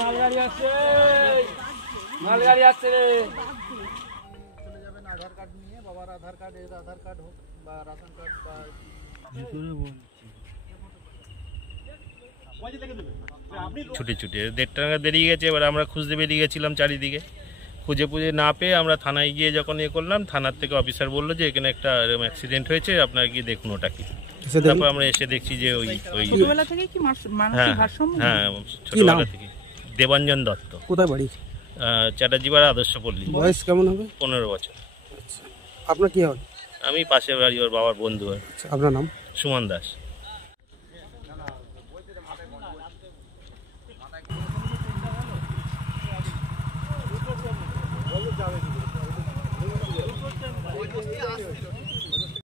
মালগাড়ি আসছে, মালগাড়ি আসছে রে। চলে যাবেন আধার কার্ড নিয়ে, বাবার আধার কার্ড, এর আধার কার্ড হোক বা রেশন কার্ড বা ছুটে ছুটে 1:30 নাগাদ বেরিয়ে গেছে। এবার আমরা খুঁজতে বেরিয়ে গেছিলাম চারিদিকে, খুঁজে না পেয়ে আমরা থানায় গিয়ে যখন করলাম, থানার থেকে অফিসার বললো যে এখানে একটা এরকম অ্যাক্সিডেন্ট হয়েছে, আপনারা গিয়ে দেখুন ওটা কি। তারপর আমরা এসে দেখছি যে ওই ছোটবেলা থেকে কি মানসিক ভারসাম্য? হ্যাঁ, ছোটবেলা থেকে। দেবাঞ্জন দত্ত। কোথায় বাড়ি? চ্যাটার্জিপাড়া আদর্শ পল্লী। বয়স কেমন হবে? 15 বছর। আপনার কি হয়? আমি পাশে বাড়ি, ওর বাবার বন্ধু হয়। আপনার নাম? সুমন দাস। যাবে